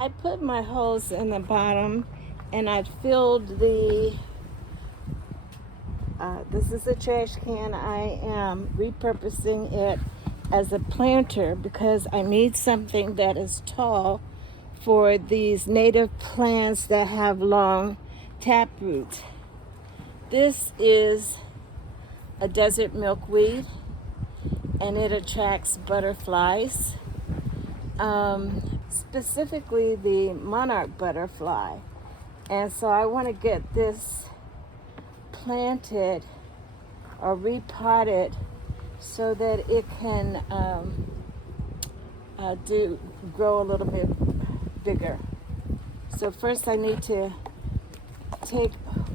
I put my hose in the bottom and I filled the, this is a trash can. I am repurposing it as a planter because I need something that is tall for these native plants that have long taproot. This is a desert milkweed and it attracts butterflies, specifically the monarch butterfly. And so I want to get this planted or repotted so that it can grow a little bit bigger. So first I need to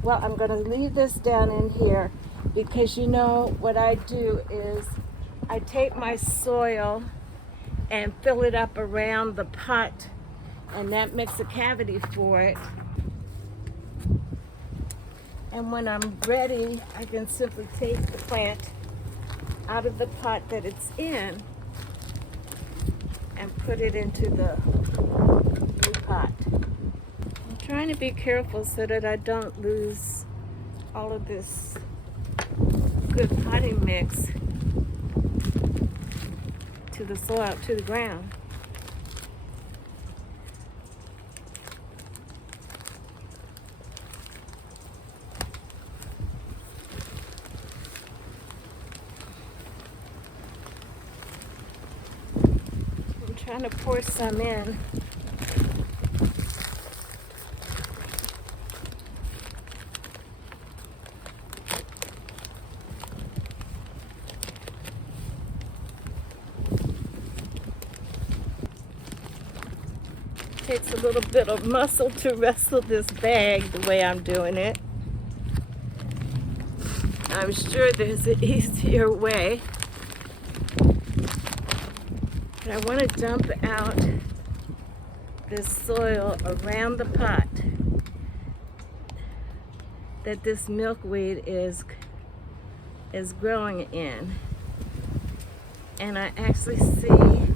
I'm going to leave this down in here because you know what I do is I take my soil and fill it up around the pot, and that makes a cavity for it. And when I'm ready, I can simply take the plant out of the pot that it's in and put it into the new pot. I'm trying to be careful so that I don't lose all of this good potting mix to the soil, to the ground. I'm trying to pour some in. Takes a little bit of muscle to wrestle this bag the way I'm doing it. I'm sure there's an easier way. But I want to dump out this soil around the pot that this milkweed is growing in. And I actually see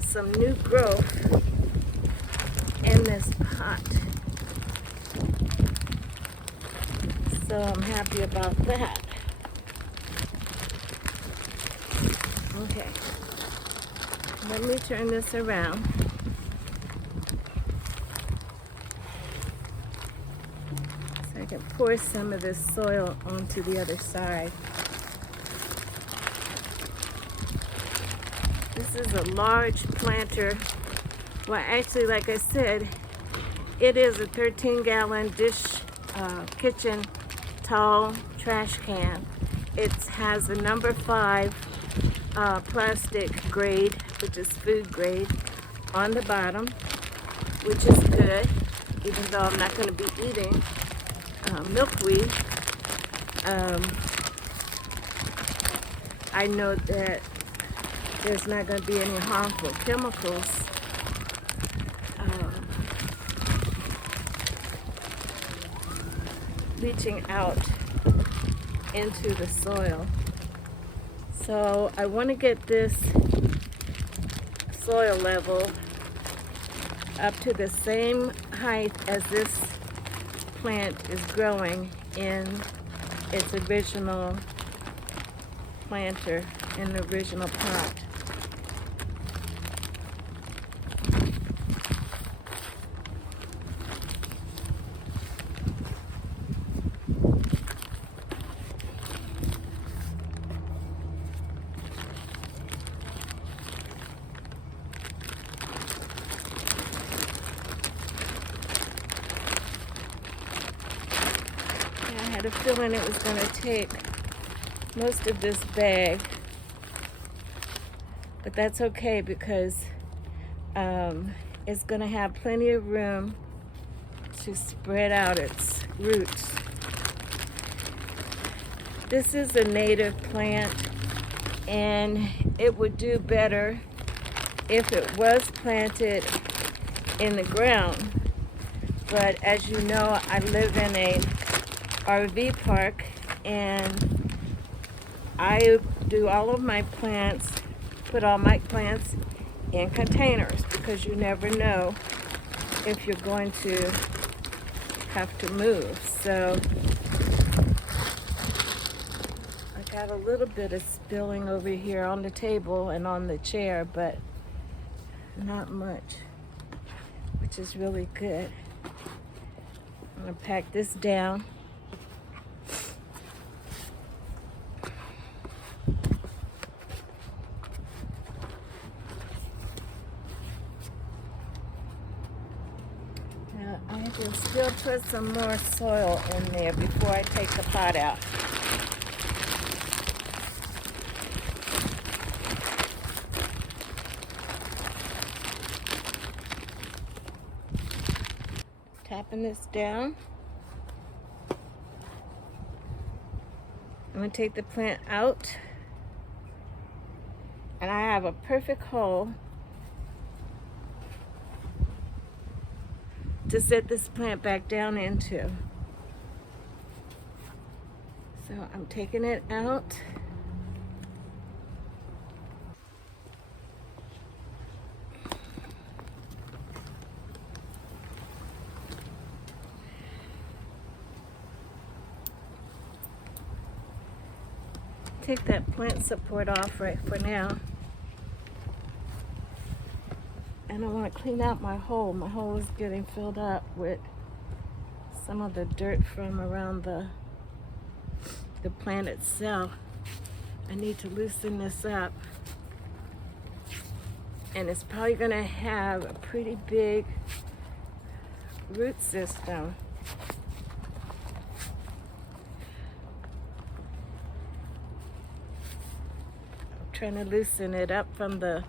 some new growth in this pot. So I'm happy about that. Okay. Let me turn this around. So I can pour some of this soil onto the other side. This is a large planter. Well, actually, like I said, it is a 13-gallon kitchen tall trash can. It has a number 5 plastic grade, which is food grade, on the bottom, which is good, even though I'm not going to be eating milkweed. I know that there's not going to be any harmful chemicals leaching out into the soil. So I want to get this soil level up to the same height as this plant is growing in its original planter, in the original pot. I had a feeling it was going to take most of this bag, but that's okay because it's going to have plenty of room to spread out its roots. This is a native plant and it would do better if it was planted in the ground. But as you know, I live in a RV park and I do all of my plants, put all my plants in containers because you never know if you're going to have to move. So I got a little bit of spilling over here on the table and on the chair, but not much, which is really good. I'm gonna pack this down. Now I can still put some more soil in there before I take the pot out. Tapping this down. I'm going to take the plant out, and I have a perfect hole to set this plant back down into. So I'm taking it out. Take that plant support off right for now. And I want to clean out my hole. My hole is getting filled up with some of the dirt from around the plant itself. I need to loosen this up. And it's probably going to have a pretty big root system. Trying to loosen it up from the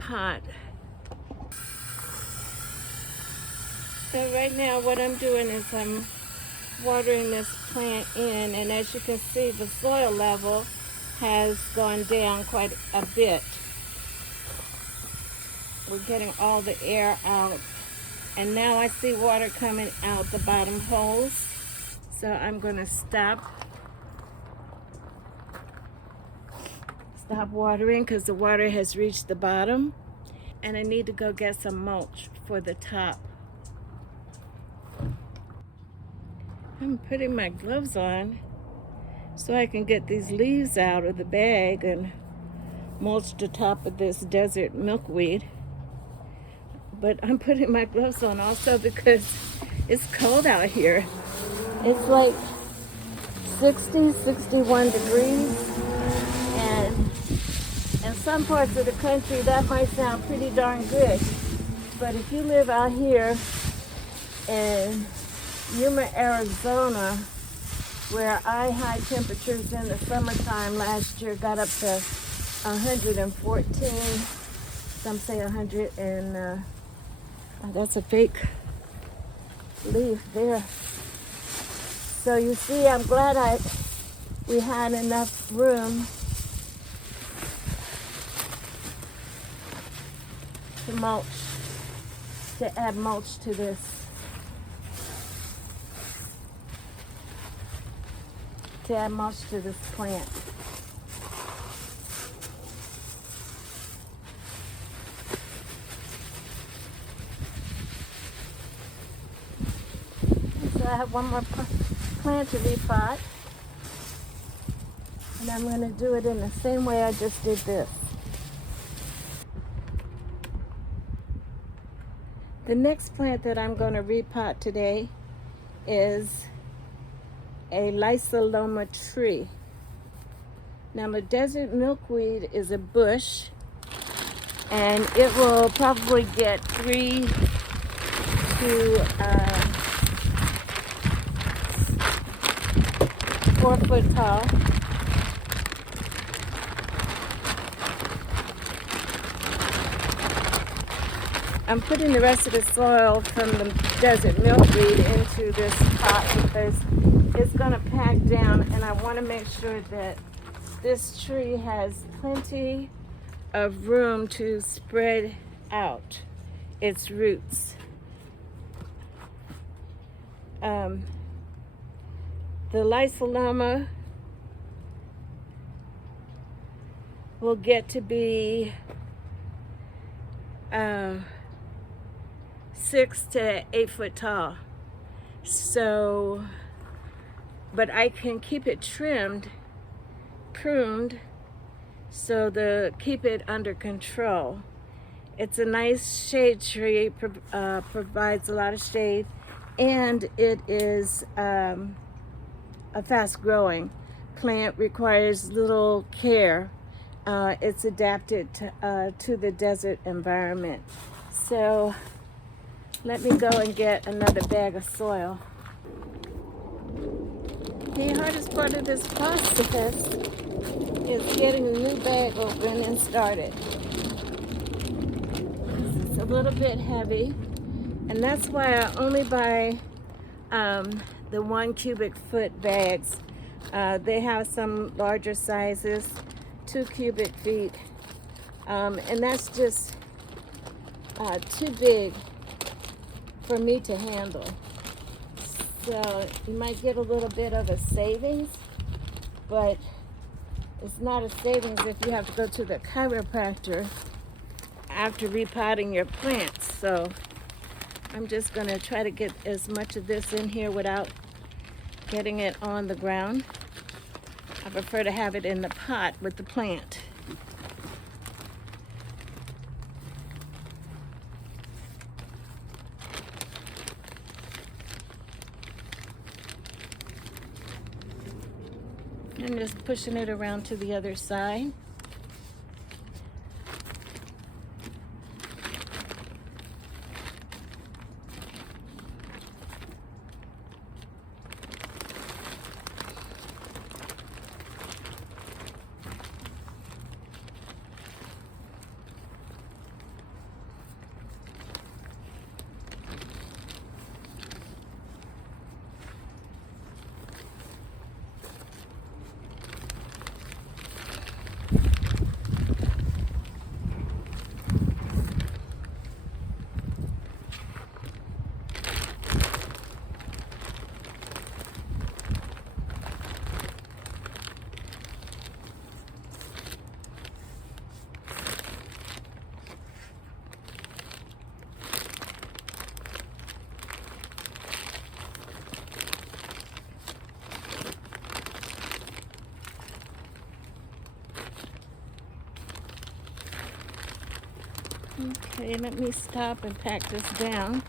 pot. So right now what I'm doing is I'm watering this plant in, and as you can see, the soil level has gone down quite a bit. We're getting all the air out, and now I see water coming out the bottom holes. So I'm going to stop watering because the water has reached the bottom, and I need to go get some mulch for the top. I'm putting my gloves on so I can get these leaves out of the bag and mulch the top of this desert milkweed. But I'm putting my gloves on also because it's cold out here. It's like 60, 61 degrees. And in some parts of the country, that might sound pretty darn good. But if you live out here in Yuma, Arizona, where high temperatures in the summertime last year got up to 114, some say 100, and oh, that's a fake leaf there. So you see, I'm glad we had enough room to mulch, to add mulch to this. To add mulch to this plant. So I have one more plant to repot, and I'm going to do it in the same way I just did this. The next plant that I'm going to repot today is a Lysoloma tree. Now the desert milkweed is a bush, and it will probably get 3 to 4 foot tall. I'm putting the rest of the soil from the desert milkweed into this pot because it's going to pack down, and I want to make sure that this tree has plenty of room to spread out its roots. The Lysoloma will get to be 6 to 8 foot tall. So, but I can keep it pruned, so keep it under control. It's a nice shade tree, provides a lot of shade, and it is a fast growing plant, requires little care. It's adapted to the desert environment. So let me go and get another bag of soil. The hardest part of this process is getting the new bag open and started. It's a little bit heavy, and that's why I only buy the 1 cubic foot bags. They have some larger sizes, 2 cubic feet, and that's just too big for me to handle. So you might get a little bit of a savings, but it's not a savings if you have to go to the chiropractor after repotting your plants. So I'm just going to try to get as much of this in here without getting it on the ground. I prefer to have it in the pot with the plant. I'm just pushing it around to the other side. Okay, let me stop and pack this down.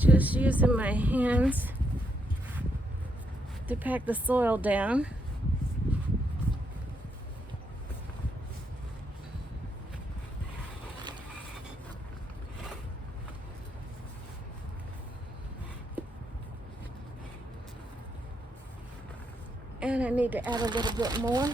Just using my hands to pack the soil down. And I need to add a little bit more.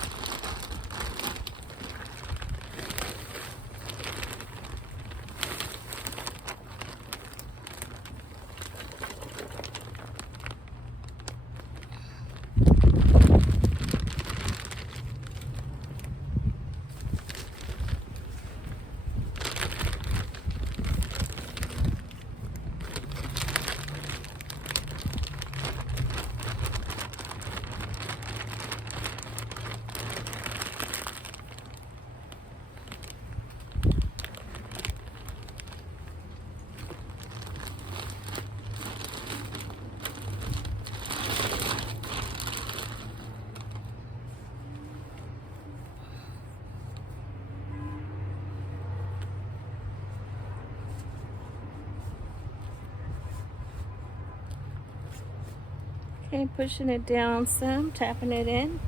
Okay, pushing it down some, tapping it in,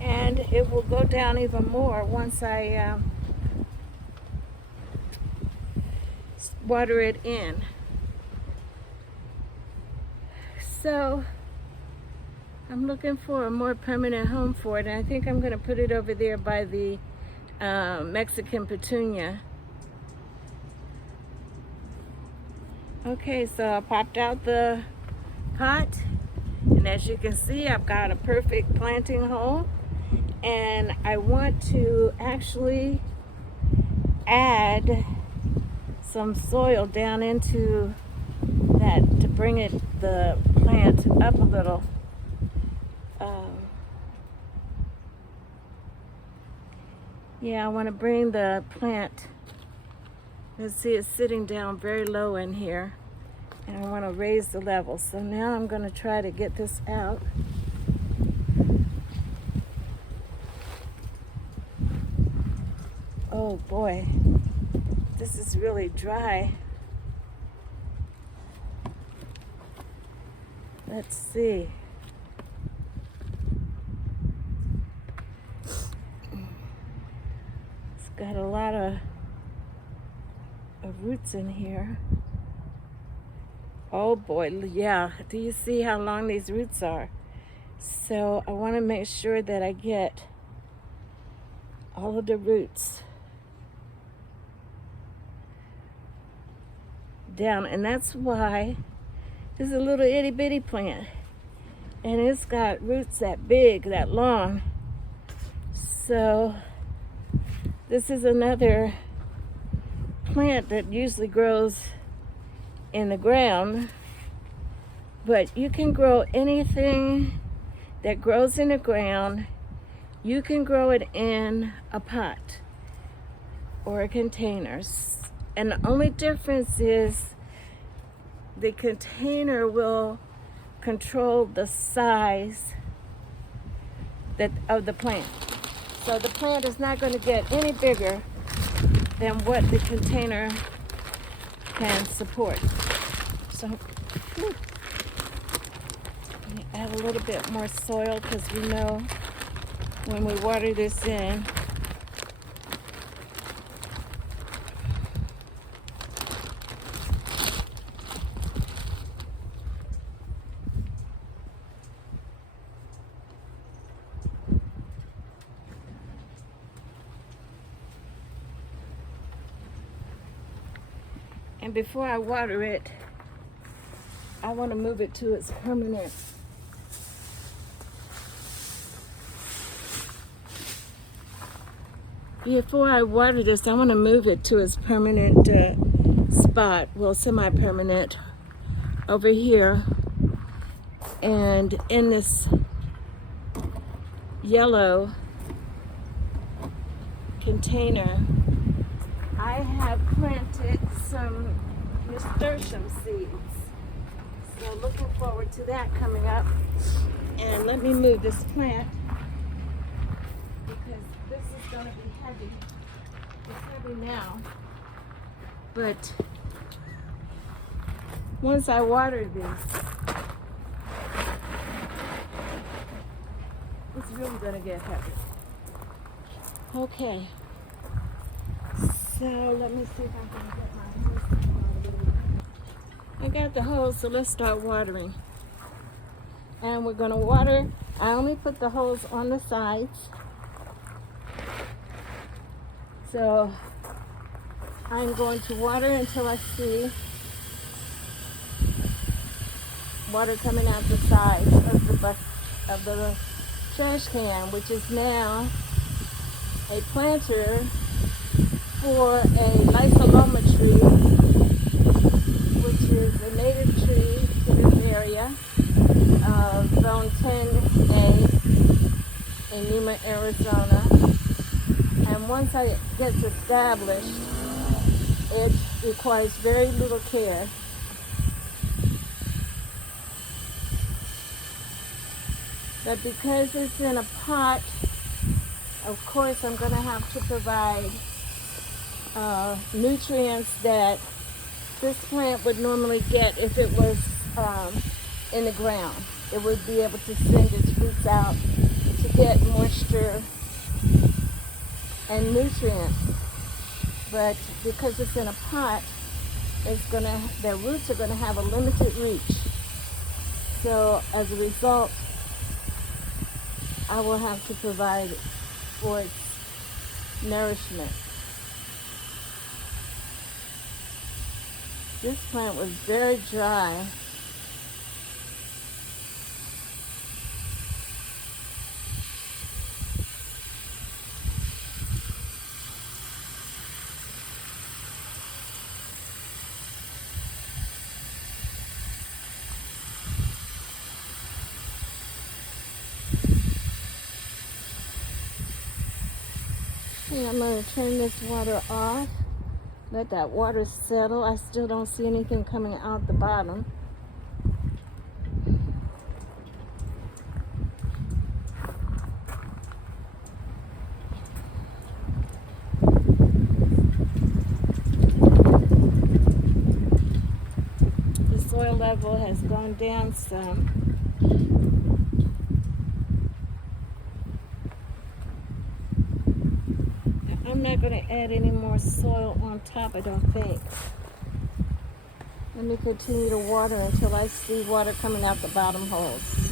and it will go down even more once I water it in. So I'm looking for a more permanent home for it, and I think I'm going to put it over there by the Mexican petunia. Okay, so I popped out the pot, and as you can see, I've got a perfect planting hole, and I want to actually add some soil down into that to bring the plant up a little. Yeah, I want to bring the plant. Let's see, it's sitting down very low in here, and I want to raise the level. So now I'm going to try to get this out. Oh boy, this is really dry. Let's see. It's got a lot of roots in here. Oh boy, yeah. Do you see how long these roots are? So I want to make sure that I get all of the roots down, and that's why this is a little itty bitty plant, and it's got roots that big, that long. So this is another plant that usually grows in the ground, but you can grow anything that grows in the ground. You can grow it in a pot or a container. And the only difference is the container will control the size of the plant. So the plant is not going to get any bigger than what the container can support. So let me add a little bit more soil, because we know when we water this in, and before I water it, I want to move it to its permanent. Before I water this, I want to move it to its permanent spot, well, semi-permanent, over here. And in this yellow container, I have planted some nasturtium seeds. So looking forward to that coming up. And let me move this plant, because this is going to be heavy. It's heavy now. But once I water this, it's really going to get heavy. Okay. So let me see if I can get my hose. I got the hose, so let's start watering. And we're going to water. I only put the hose on the sides. So I'm going to water until I see water coming out the sides of the trash can, which is now a planter for a lysoloma tree, which is a native tree to this area, zone 10A in Yuma, Arizona. And once it gets established, it requires very little care. But because it's in a pot, of course I'm going to have to provide nutrients that this plant would normally get if it was in the ground. It would be able to send its roots out to get moisture and nutrients. But because it's in a pot, their roots are going to have a limited reach. So as a result, I will have to provide for its nourishment. This plant was very dry. Okay, I'm going to turn this water off. Let that water settle. I still don't see anything coming out the bottom. The soil level has gone down some. I'm not going to add any more soil on top, I don't think. Let me continue to water until I see water coming out the bottom holes.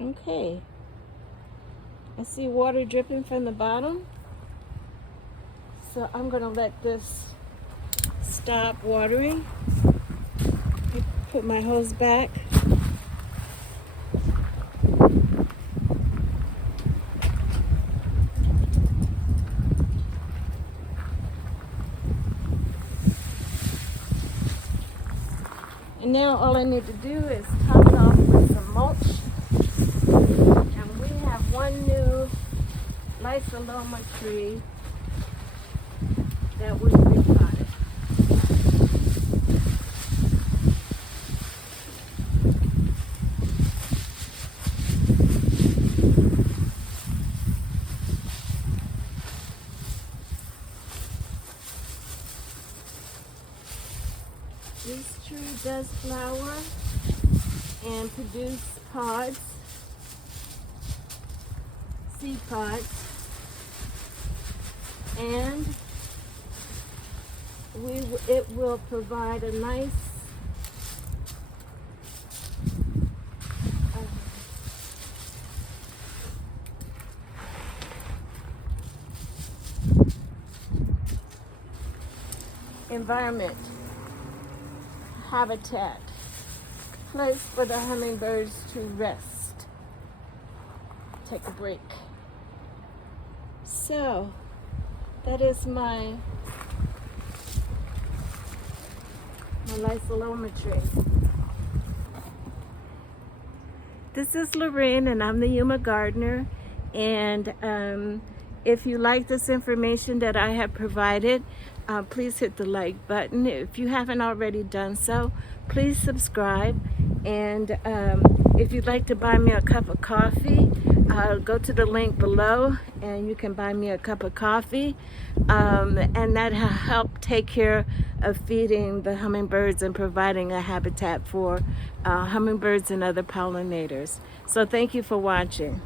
Okay, I see water dripping from the bottom, so I'm going to let this stop watering. Put my hose back. And now all I need to do is top it off with some mulch. And we have one new Lysoloma tree that we repotted. This tree does flower and produce pods, seed pods, and it will provide a nice environment, habitat, place for the hummingbirds to rest, take a break. So that is my Lysoloma tree. This is Lorraine and I'm the Yuma Gardener, and if you like this information that I have provided, please hit the like button. If you haven't already done so, please subscribe. And if you'd like to buy me a cup of coffee, go to the link below and you can buy me a cup of coffee. And that help take care of feeding the hummingbirds and providing a habitat for hummingbirds and other pollinators. So thank you for watching.